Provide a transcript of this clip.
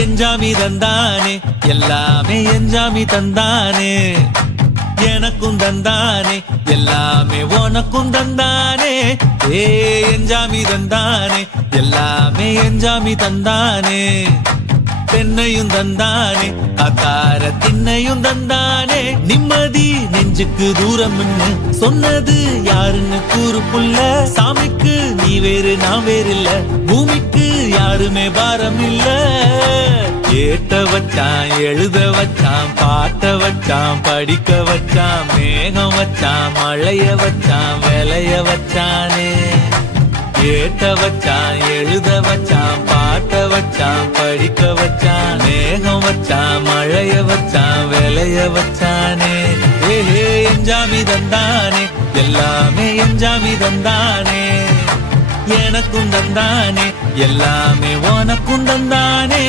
எஞ்சாமி தந்தானே எல்லாமே எஞ்சாமி தந்தானே எனக்கும் தந்தானே எல்லாமே உனக்கும் தந்தானே ஏ எஞ்சாமி தந்தானே எல்லாமே எஞ்சாமி தந்தானே தென்னையும் தந்தானே அத்தார திண்ணையும் தந்தானே நிம்மதி நெஞ்சுக்கு தூரம் சொன்னது யாருன்னு கூறு புள்ள சாமிக்கு நீ வேறு நான் வேறு இல்ல பூமிக்கு யாருமே பாரம் இல்ல ஏத்த வச்சான் எழுத வச்சான் பாட்ட வச்சான் படிக்க வச்சான் மேகம் வச்சான் மழைய வச்சான் விளைய வச்சானே ஏத்த வச்சான் எழுத வச்சான் பாட்ட வச்சான் படிக்க வச்சான் மேகம் வச்சான் மழைய வச்சான் விளைய வச்சானே ஏஹே எஞ்சாமி தந்தானே எல்லாமே எஞ்சாமி தந்தானே எனக்கும் தந்தானே எல்லாமே உனக்கும் தந்தானே